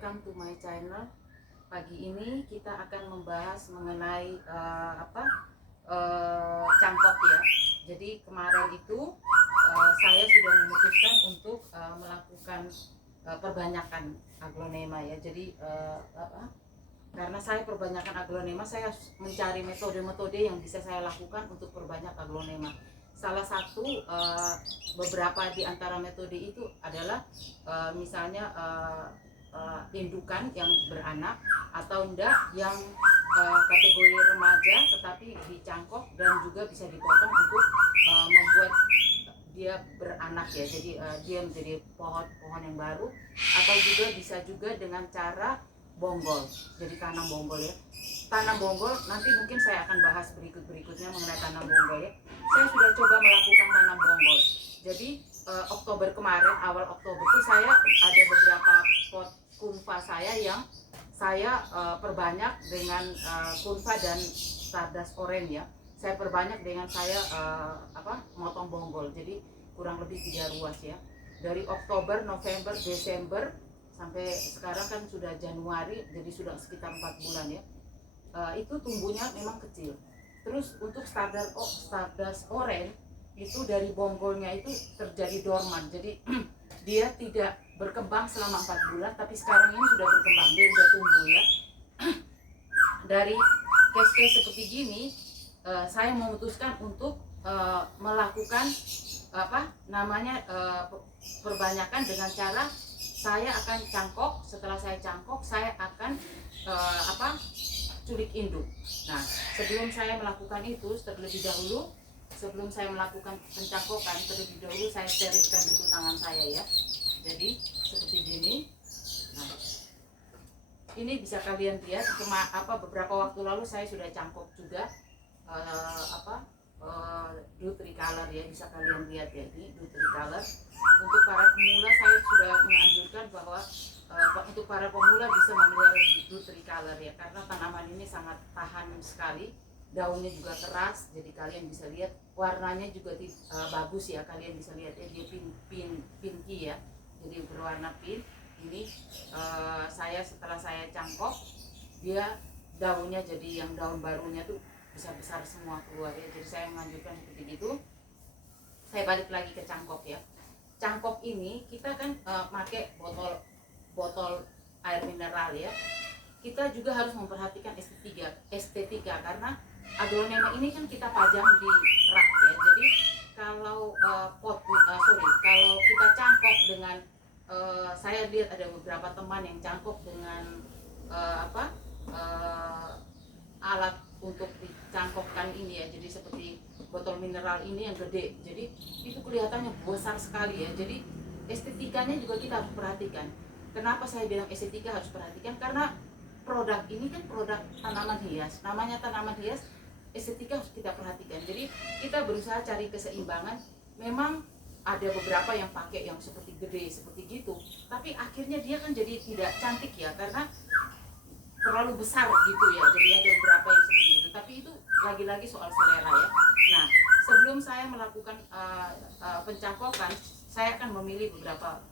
welcome to my channel. Pagi ini kita akan membahas mengenai cangkok ya. Jadi kemarin itu saya sudah memutuskan untuk melakukan perbanyakan aglonema ya. Jadi karena saya perbanyakan aglonema, saya harus mencari metode-metode yang bisa saya lakukan untuk perbanyak aglonema. Salah satu beberapa di antara metode itu adalah misalnya indukan yang beranak atau enggak yang kategori remaja tetapi dicangkok dan juga bisa dipotong untuk membuat dia beranak ya. Jadi dia menjadi pohon yang baru, atau juga bisa juga dengan cara bonggol. Jadi tanam bonggol ya. Tanam bonggol nanti mungkin saya akan bahas berikutnya mengenai tanam bonggol ya. Saya sudah coba melakukan tanam bonggol. Jadi Oktober kemarin, awal Oktober itu saya ada beberapa pot kunva saya yang saya perbanyak dengan kunva dan stardust orange ya. Saya perbanyak dengan saya motong bonggol. Jadi kurang lebih 3 ruas ya. Dari Oktober, November, Desember sampai sekarang kan sudah Januari, jadi sudah sekitar 4 bulan ya. Itu tumbuhnya memang kecil. Terus untuk stardust orange itu dari bonggolnya itu terjadi dorman. Jadi dia tidak berkembang selama 4 bulan, tapi sekarang ini sudah berkembang, dia sudah tumbuh ya. Dari case-case seperti gini, saya memutuskan untuk melakukan perbanyakan dengan cara saya akan cangkok. Setelah saya cangkok, saya akan culik induk. Nah, sebelum saya melakukan itu, sebelum saya melakukan pencangkokan, terlebih dahulu saya sterilkan dulu tangan saya ya. Jadi seperti gini. Nah, ini bisa kalian lihat beberapa waktu lalu saya sudah cangkok juga Dutricolor ya, bisa kalian lihat ya, ini Dutricolor. Untuk para pemula saya sudah menganjurkan bahwa untuk para pemula bisa memelihara Dutricolor ya, karena tanaman ini sangat tahan sekali. Daunnya juga keras, jadi kalian bisa lihat warnanya juga bagus ya, kalian bisa lihat ya, dia pinky ya, jadi berwarna pink. Ini setelah saya cangkok, dia daunnya jadi yang daun barunya tuh besar-besar semua keluar ya. Jadi saya menganjurkan seperti itu. Saya balik lagi ke cangkok ya. Cangkok ini kita kan pakai botol air mineral ya. Kita juga harus memperhatikan estetika karena aglonema ini kan kita pajang di rak ya. Jadi kalau kalau kita cangkok dengan saya lihat ada beberapa teman yang cangkok dengan alat untuk dicangkokkan ini ya, jadi seperti botol mineral ini yang gede, jadi itu kelihatannya besar sekali ya. Jadi estetikanya juga kita harus perhatikan. Kenapa saya bilang estetika harus perhatikan? Karena produk ini kan produk tanaman hias, namanya tanaman hias, estetika harus kita perhatikan. Jadi kita berusaha cari keseimbangan. Memang ada beberapa yang pakai yang seperti gede seperti gitu, tapi akhirnya dia kan jadi tidak cantik ya, karena terlalu besar gitu ya. Jadi ada beberapa yang seperti itu, tapi itu lagi-lagi soal selera ya. Nah, sebelum saya melakukan pencangkokan, saya akan memilih beberapa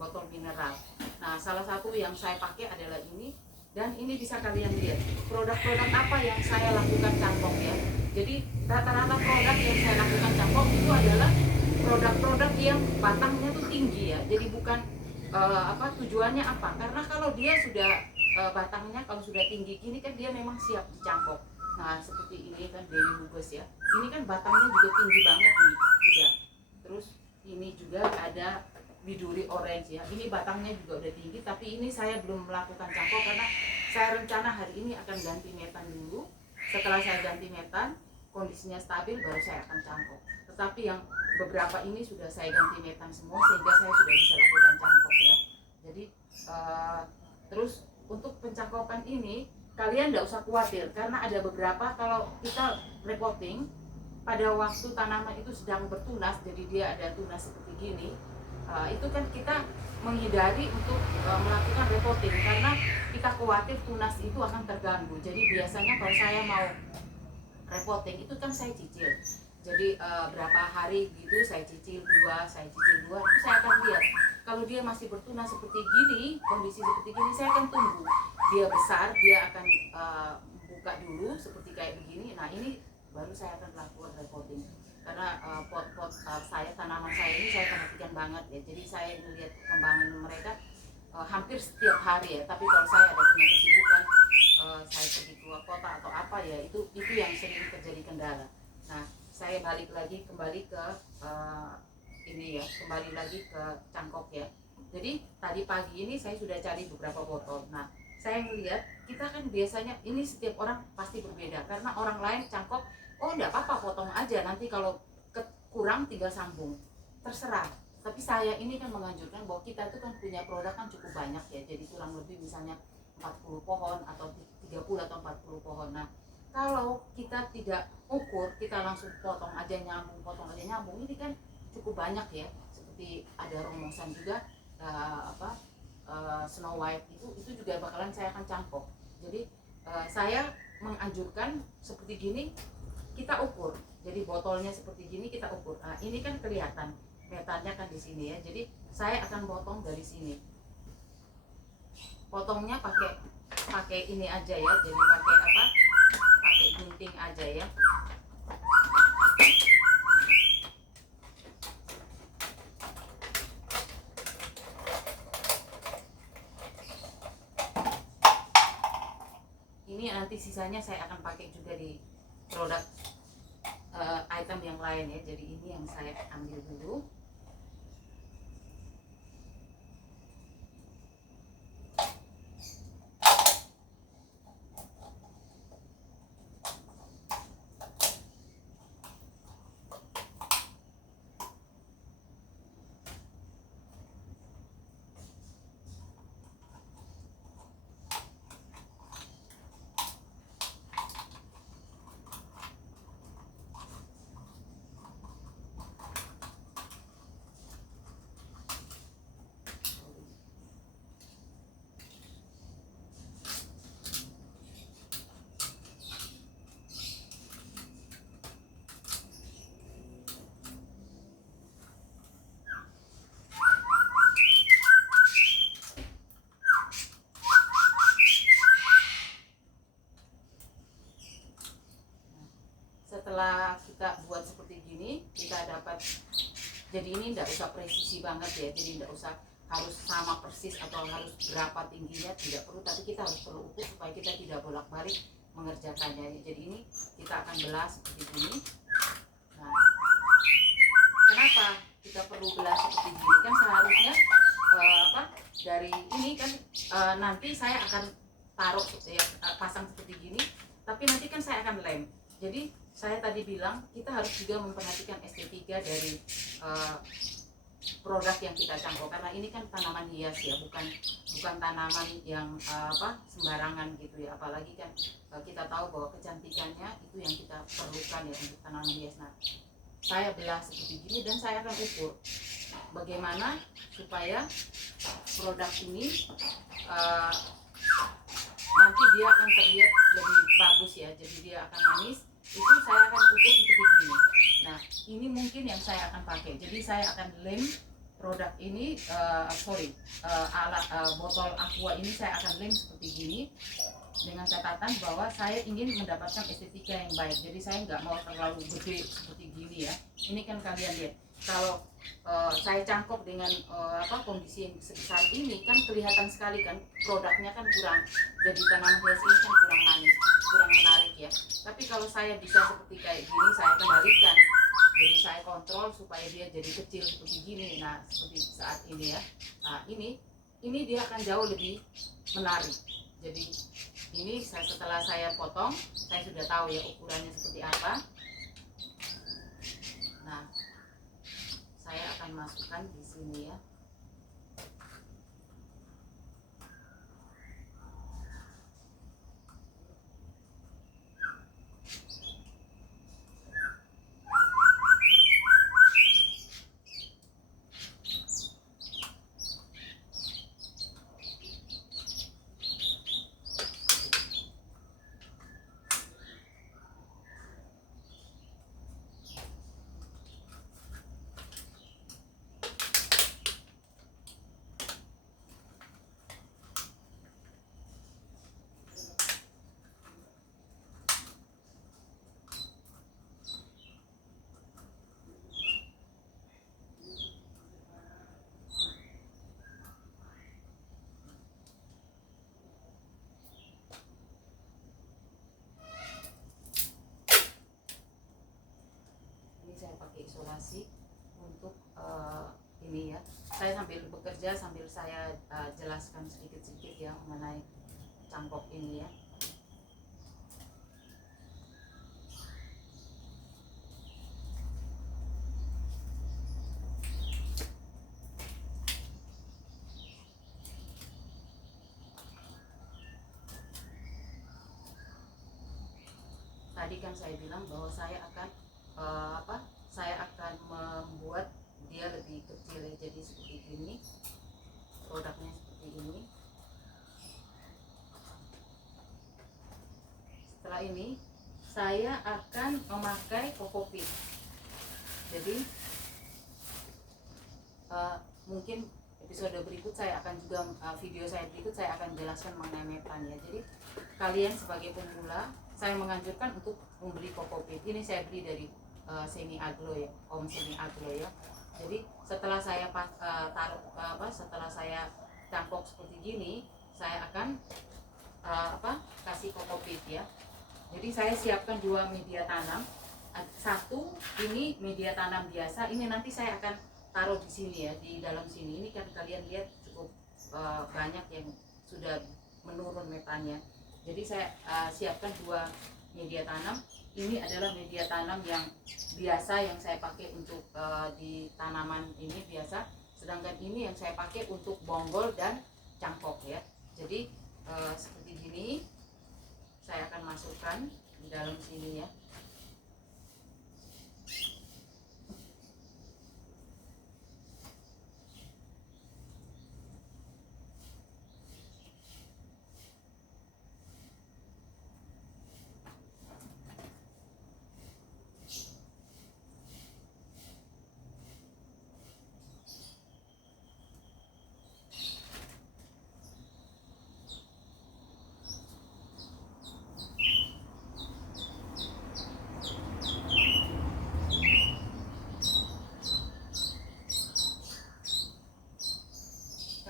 botol mineral. Nah, salah satu yang saya pakai adalah ini, dan ini bisa kalian lihat produk-produk apa yang saya lakukan cangkok ya. Jadi rata-rata produk yang saya lakukan cangkok itu adalah produk-produk yang batangnya tuh tinggi ya. Jadi bukan tujuannya apa, karena kalau dia sudah batangnya kalau sudah tinggi gini kan dia memang siap dicangkok. Nah, seperti ini kan Dewi Hubus ya, ini kan batangnya juga tinggi banget nih juga. Terus ini juga ada Biduri Orange ya, ini batangnya juga udah tinggi, tapi ini saya belum melakukan cangkok karena saya rencana hari ini akan ganti metan dulu. Setelah saya ganti metan, kondisinya stabil, baru saya akan cangkok. Tetapi yang beberapa ini sudah saya ganti metan semua, sehingga saya sudah bisa lakukan cangkok ya. Jadi terus untuk pencangkokan ini kalian tidak usah khawatir, karena ada beberapa, kalau kita repotting pada waktu tanaman itu sedang bertunas, jadi dia ada tunas seperti gini, itu kan kita menghindari untuk melakukan repotting karena kita khawatir tunas itu akan terganggu. Jadi biasanya kalau saya mau repotting itu kan saya cicil, jadi berapa hari gitu saya cicil dua, itu saya akan lihat Kalau dia masih bertunas seperti gini, kondisi seperti gini, saya akan tunggu dia besar, dia akan buka dulu seperti kayak begini. Nah ini baru saya akan lakukan repotting, karena pot-pot saya, tanaman saya ini saya perhatikan banget ya. Jadi saya melihat perkembangan mereka hampir setiap hari ya. Tapi kalau saya ada punya kesibukan, saya pergi keluar kota atau apa ya, itu yang sering terjadi kendala. Nah saya balik lagi kembali ke ini ya, kembali lagi ke cangkok ya. Jadi tadi pagi ini saya sudah cari beberapa botol. Nah saya melihat, kita kan biasanya ini setiap orang pasti berbeda, karena orang lain cangkok, oh enggak apa-apa potong aja, nanti kalau kurang tinggal sambung, terserah. Tapi saya ini kan menganjurkan bahwa kita itu kan punya produk kan cukup banyak ya, jadi kurang lebih misalnya 40 pohon atau 30 atau 40 pohon. Nah kalau kita tidak ukur, kita langsung potong aja nyambung, potong aja nyambung, ini kan cukup banyak ya. Seperti ada rongsokan juga Snow White itu juga bakalan saya akan cangkok. Jadi saya menganjurkan seperti gini kita ukur. Jadi botolnya seperti gini kita ukur. Nah, ini kan kelihatan metalnya kan di sini ya. Jadi saya akan potong dari sini. Potongnya pakai ini aja ya. Jadi pakai apa? Pakai gunting aja ya. Ini nanti sisanya saya akan pakai juga di produk item yang lain ya. Jadi ini yang saya ambil dulu. Setelah kita buat seperti gini, kita dapat, jadi ini tidak usah presisi banget ya, jadi tidak usah harus sama persis atau harus berapa tingginya, tidak perlu, tapi kita harus perlu ukur supaya kita tidak bolak-balik mengerjakannya. Jadi ini kita akan belah seperti ini. Nah, kenapa kita perlu belah seperti ini? Kan seharusnya dari ini kan nanti saya akan taruh ya, pasang seperti gini, tapi nanti kan saya akan lem. Jadi saya tadi bilang kita harus juga memperhatikan estetika dari produk yang kita cangkok, karena ini kan tanaman hias ya, bukan tanaman yang sembarangan gitu ya. Apalagi kan kita tahu bahwa kecantikannya itu yang kita perlukan ya untuk tanaman hias. Nah saya belah seperti gini dan saya akan ukur bagaimana supaya produk ini nanti dia akan terlihat lebih bagus ya. Jadi dia akan manis. Itu saya akan ukur seperti ini. Nah ini mungkin yang saya akan pakai. Jadi saya akan lem produk ini, alat botol aqua ini saya akan lem seperti gini, dengan catatan bahwa saya ingin mendapatkan estetika yang baik. Jadi saya nggak mau terlalu gede seperti gini ya. Ini kan kalian lihat, kalau saya cangkok dengan kondisi yang sebesar ini kan kelihatan sekali kan produknya kan kurang, jadi tanaman hias ini kan kurang manis, kurang menarik ya. Tapi kalau saya bisa seperti kayak gini, saya kendalikan, jadi saya kontrol supaya dia jadi kecil seperti gini. Nah seperti saat ini ya. Nah ini dia akan jauh lebih menarik. Jadi ini setelah saya potong, saya sudah tahu ya ukurannya seperti apa. Nah saya akan masukkan di sini ya. isolasi untuk ini ya. Saya sambil bekerja sambil saya jelaskan sedikit-sedikit ya mengenai cangkok ini ya. Tadi kan saya bilang bahwa saya akan saya akan membuat dia lebih kecil ya, jadi seperti ini produknya, seperti ini. Setelah ini saya akan memakai kokopit. Jadi mungkin episode berikut saya akan juga video saya berikut saya akan jelaskan mengenai metan ya. Jadi kalian sebagai pemula saya menganjurkan untuk membeli kokopit. Ini saya beli dari Semi Aglo ya, Om Semi Aglo ya. Jadi setelah saya taruh setelah saya cangkok seperti gini, saya akan kasih kokopit ya. Jadi saya siapkan 2 media tanam. Satu ini media tanam biasa, ini nanti saya akan taruh di sini ya, di dalam sini. Ini kan kalian lihat cukup banyak yang sudah menurun metannya. Jadi saya siapkan 2 media tanam. Ini adalah media tanam yang biasa yang saya pakai untuk di tanaman ini biasa. Sedangkan ini yang saya pakai untuk bonggol dan cangkok ya. Jadi seperti gini saya akan masukkan di dalam sini ya.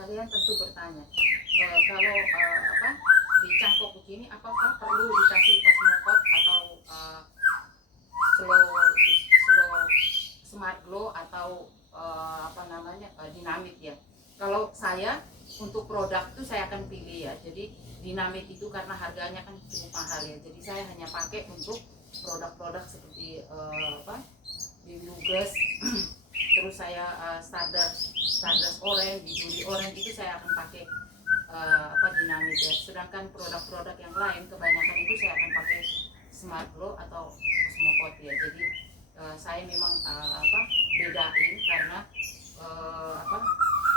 Kalian tentu bertanya, kalau di cangkok begini apakah perlu dikasih Osmocot atau slow smart glow atau dinamit ya. Kalau saya untuk produk itu saya akan pilih ya, jadi dinamit itu karena harganya kan cukup mahal ya, jadi saya hanya pakai untuk produk-produk seperti Bilugas terus saya Stardust Orange, Biduri Orange itu saya akan pakai dinamit ya. Sedangkan produk-produk yang lain kebanyakan itu saya akan pakai Smart Glow atau Osmocot ya. Jadi saya memang bedain karena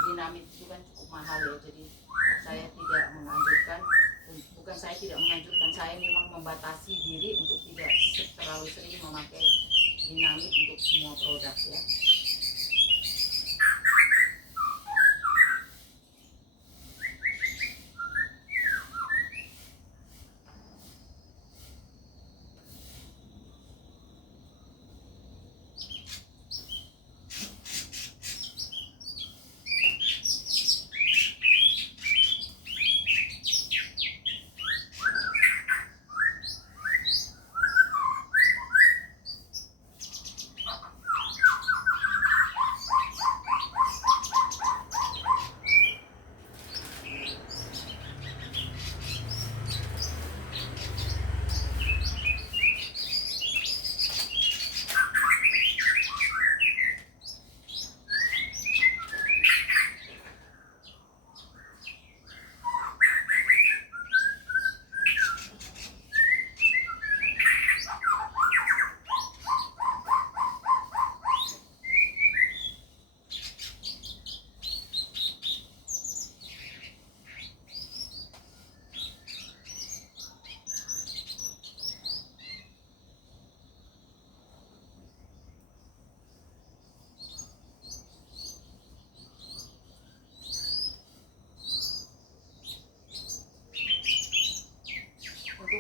dinamit itu kan cukup mahal ya. Jadi saya tidak menganjurkan, bukan saya tidak menganjurkan, saya memang membatasi diri untuk tidak terlalu sering memakai dinamit untuk semua produk ya.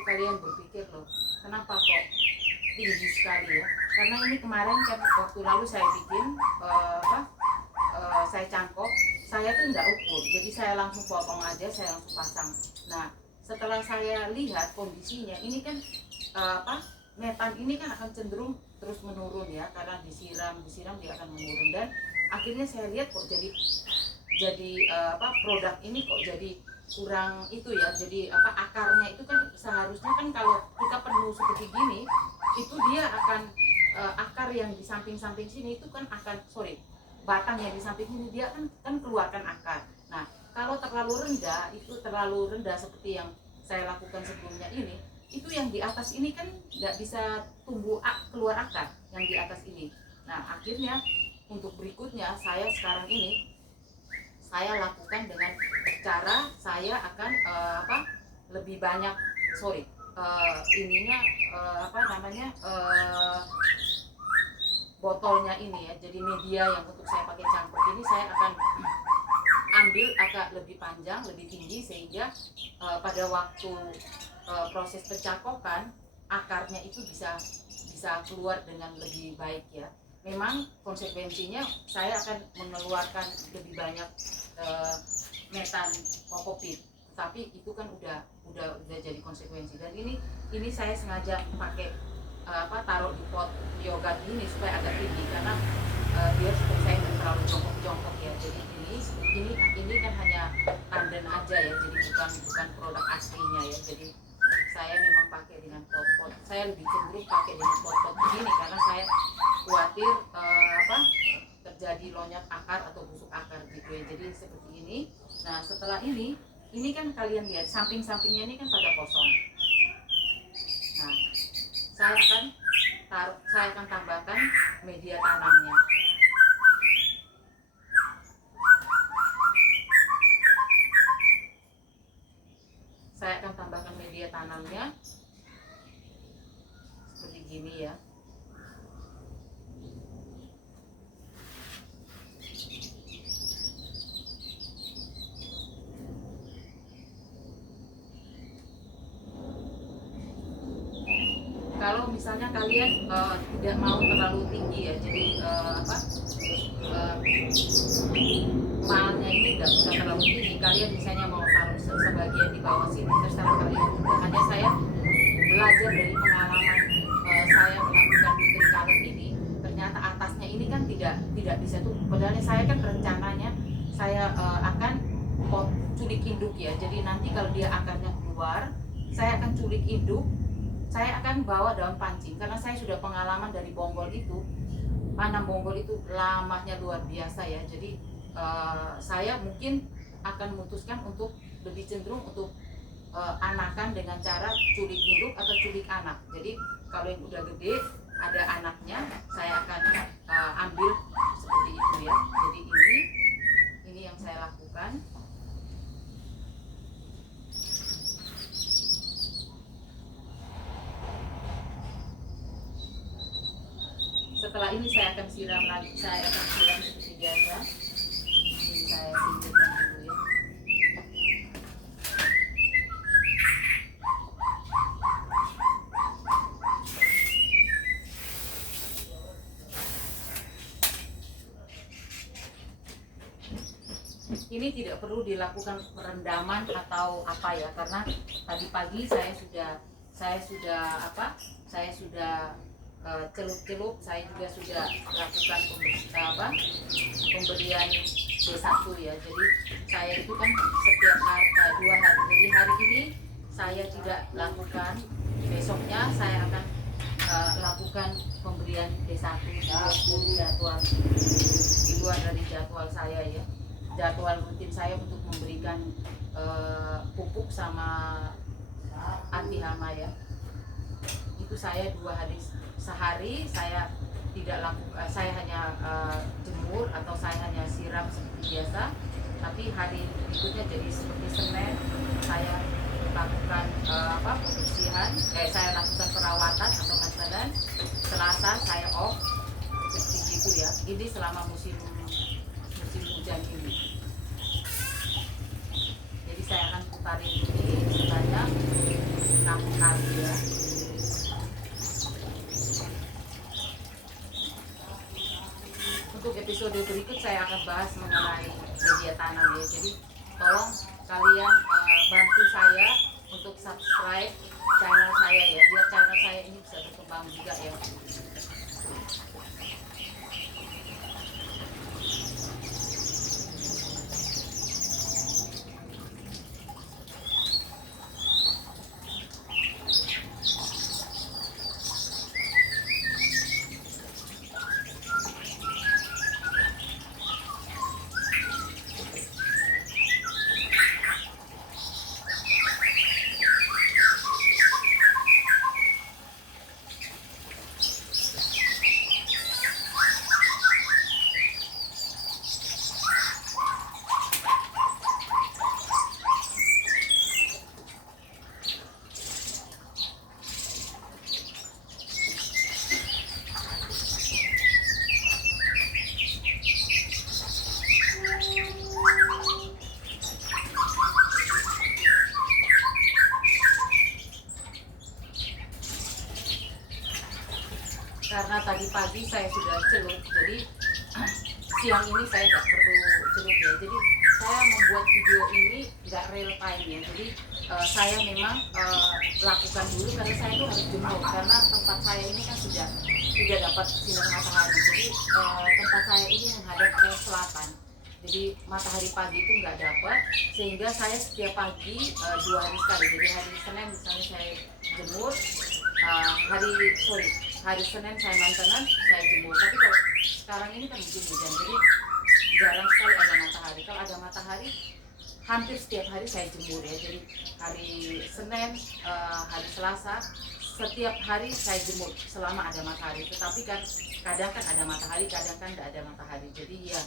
Kalian berpikir loh, kenapa kok tinggi sekali ya? Karena ini kemarin kan waktu lalu saya bikin saya cangkok, saya tuh nggak ukur, jadi saya langsung potong aja, saya langsung pasang. Nah setelah saya lihat kondisinya, ini kan metan ini kan akan cenderung terus menurun ya, karena disiram dia akan menurun. Dan akhirnya saya lihat kok jadi produk ini kok jadi kurang itu ya. Jadi akarnya itu kan seharusnya kan kalau kita penuh seperti gini itu dia akan akar yang di samping-samping sini itu kan akan batang yang di samping ini dia kan keluarkan akar. Nah, kalau terlalu rendah seperti yang saya lakukan sebelumnya ini, itu yang di atas ini kan nggak bisa tumbuh keluar akar yang di atas ini. Nah, akhirnya untuk berikutnya sekarang ini saya lakukan dengan cara saya akan lebih banyak botolnya ini ya. Jadi media yang untuk saya pakai campur ini saya akan ambil agak lebih panjang, lebih tinggi, sehingga pada waktu proses pencakokan akarnya itu bisa keluar dengan lebih baik ya. Memang konsekuensinya saya akan mengeluarkan lebih banyak metan kokopit, tapi itu kan udah jadi konsekuensi. Dan ini saya sengaja pakai taruh di pot yogurt ini supaya agak tinggi, karena dia seperti saya nggak terlalu jongkok ya. Jadi ini kan hanya tanden aja ya, jadi bukan produk aslinya ya. Jadi saya memang pakai dengan pot-pot. Saya lebih cenderung pakai dengan pot-pot begini karena saya khawatir terjadi lonjak akar atau busuk akar gitu ya. Jadi seperti ini. Nah, setelah ini kan kalian lihat samping-sampingnya ini kan pada kosong. Nah, saya akan tambahkan media tanamnya. Saya akan tambahkan media tanamnya seperti gini ya. Kalau misalnya kalian tidak mau terlalu tinggi ya, jadi malnya ini tidak bisa terlalu tinggi, kalian misalnya mau taruh sebagian di bawah sini, terserah kalian. Hanya saya belajar dari pengalaman saya melakukan nutri color ini, ternyata atasnya ini kan tidak bisa tuh. Padahal saya kan rencananya saya akan culik induk ya. Jadi nanti kalau dia akarnya keluar, saya akan culik induk. Saya akan bawa daun pancing karena saya sudah pengalaman dari bonggol itu. Panam bonggol itu lamanya luar biasa ya. Jadi saya mungkin akan memutuskan untuk lebih cenderung untuk anakan dengan cara culik induk atau culik anak. Jadi kalau yang udah gede ada anaknya, saya akan ambil seperti itu ya. Jadi ini yang saya lakukan. Setelah ini saya akan siram seperti biasa. Ini saya singkirkan dulu ya. Ini tidak perlu dilakukan perendaman atau apa ya, karena tadi pagi saya sudah celup-celup. Saya juga sudah lakukan pemberian B1 ya. Jadi saya itu kan setiap hari 2 hari. Jadi hari ini saya tidak lakukan, besoknya saya akan lakukan pemberian B1 jadwal di luar dari jadwal saya ya. Jadwal rutin saya untuk memberikan pupuk sama anti hama ya. Itu saya 2 hari sehari saya tidak lakukan, saya hanya jemur atau saya hanya siram seperti biasa. Tapi hari berikutnya, jadi seperti Senin saya lakukan pembersihan, saya lakukan perawatan atau maintenance. Selasa saya off seperti gitu ya. Ini selama musim hujan ini. Jadi saya akan putarin ini sebanyak 6 kali ya. Untuk episode berikut saya akan bahas mengenai media tanam ya. Jadi tolong kalian bantu saya untuk subscribe channel saya ya, biar channel saya ini bisa berkembang juga ya. Karena tadi pagi saya sudah celup, jadi siang ini saya nggak perlu celup ya. Jadi saya membuat video ini nggak real time ya. Jadi saya memang lakukan dulu karena saya itu harus jemur, karena tempat saya ini kan sudah tidak dapat sinar matahari. Jadi tempat saya ini menghadap ke selatan. Jadi matahari pagi itu nggak dapat, sehingga saya setiap pagi 2 hari sekali. Jadi hari Senin misalnya saya jemur, hari Senin saya maintenance, saya jemur. Tapi kalau sekarang ini kan musim hujan, jadi jarang sekali ada matahari. Kalau ada matahari, hampir setiap hari saya jemur ya. Jadi hari Senin, hari Selasa, setiap hari saya jemur selama ada matahari. Tetapi kan kadang kan ada matahari, kadang kan tidak ada matahari. Jadi ya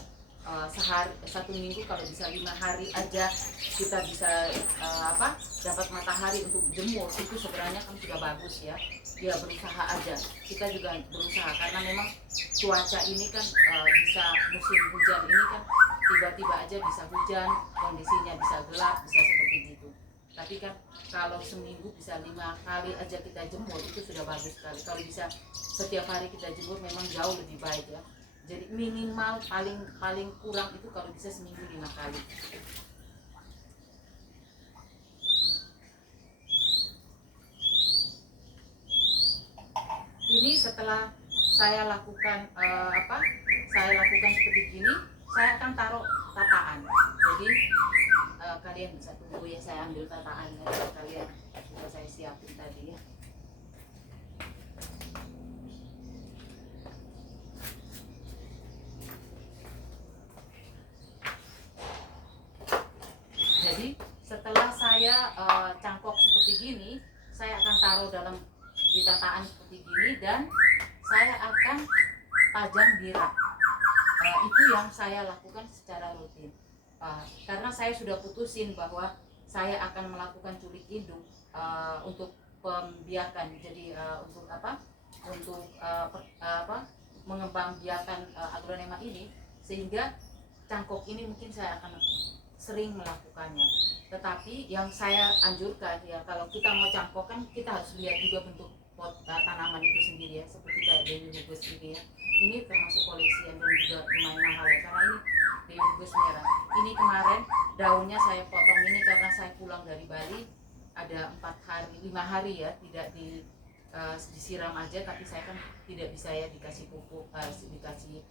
satu minggu kalau bisa 5 hari aja kita bisa dapat matahari untuk jemur, itu sebenarnya kan sudah bagus ya. Ya berusaha aja, kita juga berusaha, karena memang cuaca ini kan bisa musim hujan ini kan tiba-tiba aja bisa hujan, kondisinya bisa gelap, bisa seperti gitu. Tapi kan kalau seminggu bisa 5 kali aja kita jemur, itu sudah bagus sekali. Kalau bisa setiap hari kita jemur memang jauh lebih baik ya. Jadi minimal paling kurang itu kalau bisa seminggu 5 kali. Ini setelah saya lakukan saya lakukan seperti gini, saya akan taruh tataan. Jadi kalian bisa tunggu ya, saya ambil tataan ya, kalian sudah saya siapin tadi ya. Jadi setelah saya cangkok seperti gini, saya akan taruh dalam di tataan seperti gini, dan saya akan pajang di rak. Itu yang saya lakukan secara rutin. Karena saya sudah putusin bahwa saya akan melakukan culik induk untuk pembiakan. Jadi untuk mengembang biakan aglonema ini, sehingga cangkok ini mungkin saya akan sering melakukannya. Tetapi yang saya anjurkan ya, kalau kita mau cangkok kan kita harus lihat juga bentuk pot tanaman itu sendiri ya, seperti kayak Dewi Hugus ini ya. Ini termasuk koleksian dan juga lumayan mahal ya, karena ini Dewi Hugus merah. Ini kemarin daunnya saya potong ini karena saya pulang dari Bali, ada 5 hari ya tidak disiram aja, tapi saya kan tidak bisa ya dikasih pupuk, dikasih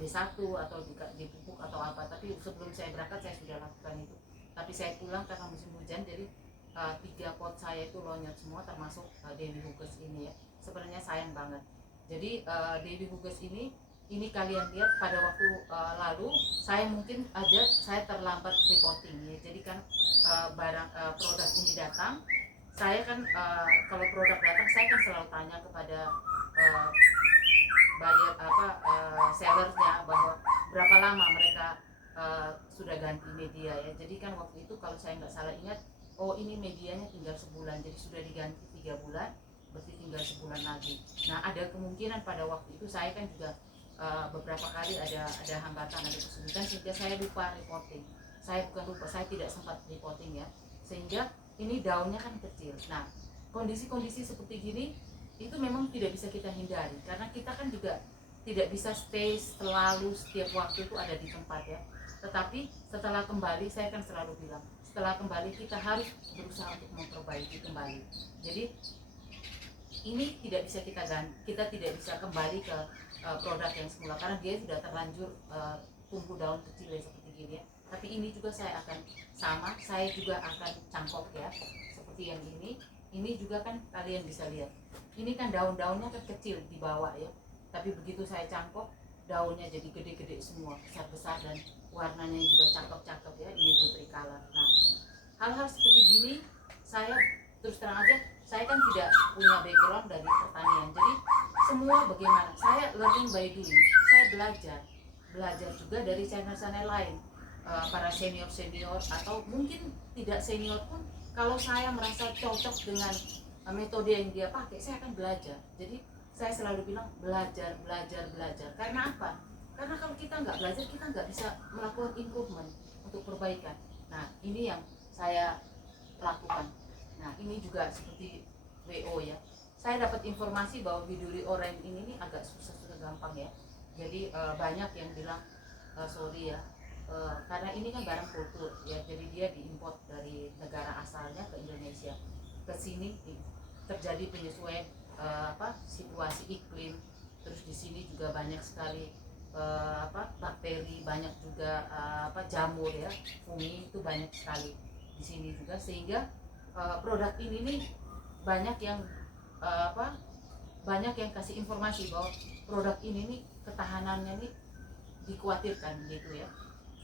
B1 atau dipupuk atau apa. Tapi sebelum saya berangkat saya sudah lakukan itu. Tapi saya pulang karena musim hujan, jadi 3 pot saya itu lonyot semua, termasuk Dewi Hugus ini ya. Sebenarnya sayang banget. Jadi Dewi Hugus ini kalian lihat pada waktu lalu saya mungkin aja saya terlambat reporting ya. Jadi kan produk ini datang, saya kan kalau produk datang saya kan selalu tanya kepada buyer sellernya bahwa berapa lama mereka sudah ganti media ya. Jadi kan waktu itu kalau saya nggak salah ingat, oh ini medianya tinggal sebulan, jadi sudah diganti 3 bulan, berarti tinggal sebulan lagi. Nah ada kemungkinan pada waktu itu saya kan juga beberapa kali ada hambatan, ada kesulitan, sehingga saya lupa reporting. Saya bukan lupa, saya tidak sempat reporting ya, sehingga ini daunnya kan kecil. Nah kondisi-kondisi seperti gini itu memang tidak bisa kita hindari, karena kita kan juga tidak bisa stay selalu setiap waktu itu ada di tempat ya. Tetapi setelah kembali saya kan selalu bilang, setelah kembali kita harus berusaha untuk memperbaiki kembali. Jadi ini tidak bisa kita ganti, kita tidak bisa kembali ke produk yang semula karena dia sudah terlanjur tumbuh daun kecil ya, seperti gini ya. Tapi ini juga saya akan sama, saya juga akan cangkok ya, seperti yang ini juga kan kalian bisa lihat, ini kan daun-daunnya kan kecil di bawah ya, tapi begitu saya cangkok daunnya jadi gede-gede semua, besar-besar, dan warnanya juga cakep-cakep ya, ini Tricolor. Nah, hal-hal seperti gini saya terus terang aja, saya kan tidak punya background dari pertanian, jadi semua bagaimana saya learning by doing, saya belajar juga dari channel-channel lain, para senior atau mungkin tidak senior pun, kalau saya merasa cocok dengan metode yang dia pakai, saya akan belajar. Jadi saya selalu bilang belajar. Karena apa? Karena kalau kita nggak belajar, kita nggak bisa melakukan improvement untuk perbaikan. Nah, ini yang saya lakukan. Nah, ini juga seperti WO ya. Saya dapat informasi bahwa Widuri Orange ini agak susah gampang ya. Jadi banyak yang bilang sorry ya, karena ini kan barang kultur ya, jadi dia diimpor dari negara asalnya ke Indonesia, ke sini terjadi penyesuaian situasi iklim, terus di sini juga banyak sekali bakteri, banyak juga jamur ya, fungi itu banyak sekali di sini juga, sehingga produk ini nih banyak yang banyak yang kasih informasi bahwa produk ini nih ketahanannya nih dikhawatirkan gitu ya.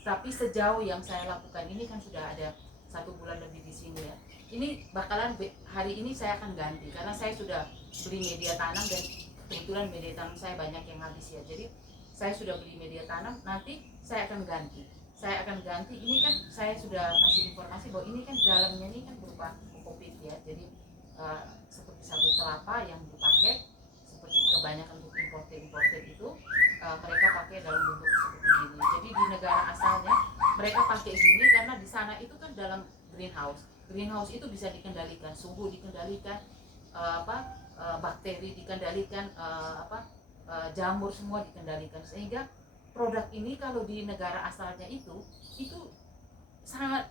Tapi sejauh yang saya lakukan ini kan sudah ada 1 bulan lebih di sini ya. Ini bakalan hari ini saya akan ganti karena saya sudah beli media tanam, dan kebetulan media tanam saya banyak yang habis ya. Jadi saya sudah beli media tanam, nanti saya akan ganti. Ini kan saya sudah kasih informasi bahwa ini kan dalamnya ini kan berupa kokopit ya. Jadi seperti satu kelapa yang dipakai, seperti kebanyakan untuk importer itu mereka pakai dalam bentuk seperti ini. Jadi di negara asalnya mereka pakai gini karena di sana itu kan dalam greenhouse. Greenhouse itu bisa dikendalikan, suhu dikendalikan, bakteri dikendalikan, jamur semua dikendalikan, sehingga produk ini kalau di negara asalnya itu sangat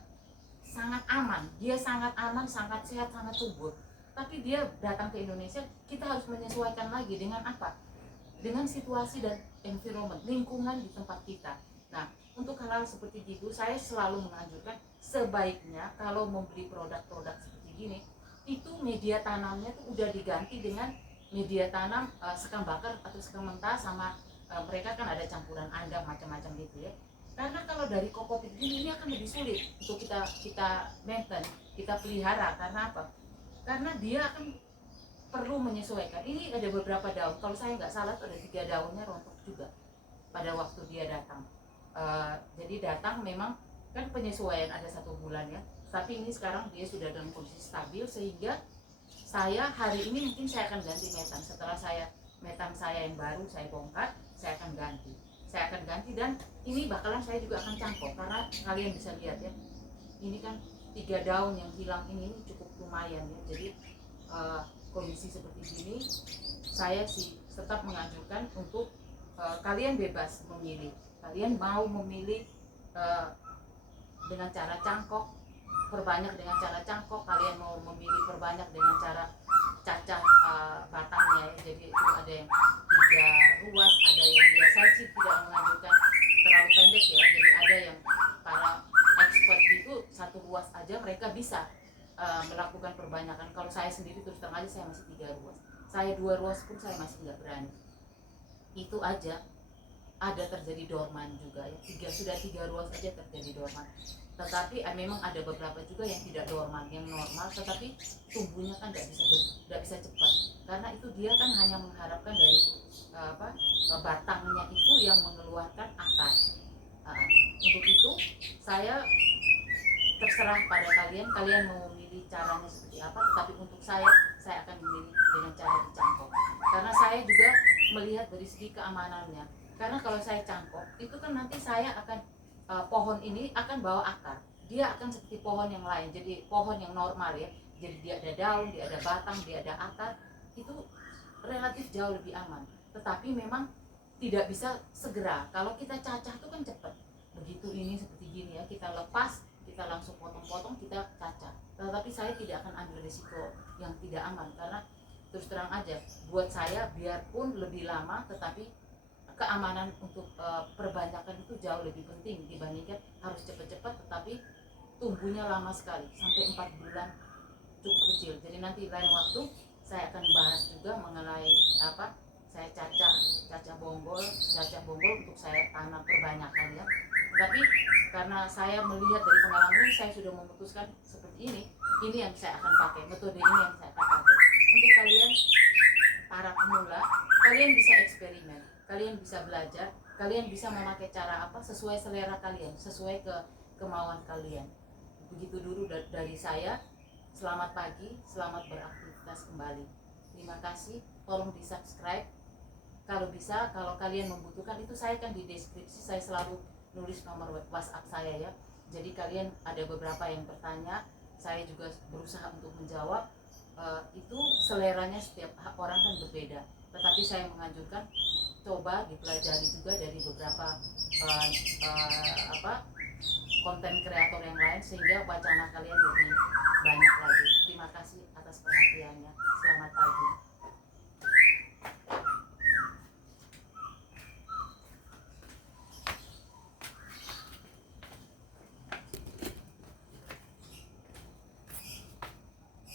aman, dia sangat aman, sangat sehat, sangat subur. Tapi dia datang ke Indonesia, kita harus menyesuaikan lagi dengan apa? Dengan situasi dan environment, lingkungan di tempat kita. Nah, untuk hal-hal seperti itu saya selalu menganjurkan sebaiknya kalau membeli produk-produk seperti gini, itu media tanamnya tuh udah diganti dengan media tanam sekam bakar atau sekam mentah, sama mereka kan ada campuran andam macam-macam gitu ya. Karena kalau dari kokopit ini akan lebih sulit untuk kita maintain, kita pelihara. Karena apa? Karena dia akan perlu menyesuaikan. Ini ada beberapa daun, kalau saya nggak salah ada 3 daunnya rontok juga pada waktu dia datang. Jadi datang memang kan penyesuaian ada 1 bulan ya, tapi ini sekarang dia sudah dalam kondisi stabil, sehingga saya hari ini mungkin saya akan ganti metan. Setelah metan saya yang baru saya bongkar, saya akan ganti, dan ini bakalan saya juga akan cangkok, karena kalian bisa lihat ya, ini kan 3 daun yang hilang ini cukup lumayan ya. Jadi kondisi seperti ini saya sih tetap menganjurkan untuk kalian bebas memilih, kalian mau memilih dengan cara cangkok, perbanyak dengan cara cangkok, kalian mau memilih perbanyak dengan cara cacah batangnya ya. Jadi itu ada yang 3 ruas, ada yang ya saya sih tidak menganjurkan terlalu pendek ya. Jadi ada yang para expert itu 1 ruas aja mereka bisa melakukan perbanyakan. Kalau saya sendiri terus terang aja saya masih 3 ruas. Saya 2 ruas pun saya masih nggak berani. Itu aja ada terjadi dorman juga ya. Sudah 3 ruas aja terjadi dorman. Tetapi memang ada beberapa juga yang tidak dorman, yang normal, tetapi tumbuhnya kan tidak bisa cepat, karena itu dia kan hanya mengharapkan dari batangnya itu yang mengeluarkan akar. Untuk itu saya terserah pada kalian mau memilih caranya seperti apa, tetapi untuk saya akan memilih dengan cara dicangkok, karena saya juga melihat dari segi keamanannya. Karena kalau saya cangkok itu kan nanti saya akan pohon ini akan bawa akar, dia akan seperti pohon yang lain, jadi pohon yang normal ya. Jadi dia ada daun, dia ada batang, dia ada akar, itu relatif jauh lebih aman. Tetapi memang tidak bisa segera. Kalau kita cacah itu kan cepat. Begitu ini seperti gini ya, kita lepas kita langsung potong-potong, kita cacah. Tetapi saya tidak akan ambil risiko yang tidak aman, karena terus terang aja buat saya biarpun lebih lama, tetapi keamanan untuk perbanyakan itu jauh lebih penting dibandingkan harus cepat-cepat tetapi tumbuhnya lama sekali, sampai 4 bulan cukup kecil. Jadi nanti lain waktu saya akan bahas juga mengenai apa, saya cacah bonggol untuk saya tanam perbanyakan ya. Tapi karena saya melihat dari pengalaman ini, saya sudah memutuskan seperti ini yang saya akan pakai, metode ini yang saya akan pakai. Untuk kalian para pemula, kalian bisa eksperimen, kalian bisa belajar, kalian bisa memakai cara apa sesuai selera kalian, sesuai kemauan kalian. Begitu dulu dari saya. Selamat pagi, selamat beraktivitas kembali. Terima kasih, tolong di subscribe. Kalau bisa, kalau kalian membutuhkan itu, saya kan di deskripsi saya selalu nulis nomor WhatsApp saya ya. Jadi kalian ada beberapa yang bertanya, saya juga berusaha untuk menjawab. Itu seleranya setiap orang kan berbeda, tetapi saya menganjurkan coba dipelajari juga dari beberapa konten kreator yang lain, sehingga wacana kalian lebih banyak lagi. Terima kasih atas perhatian.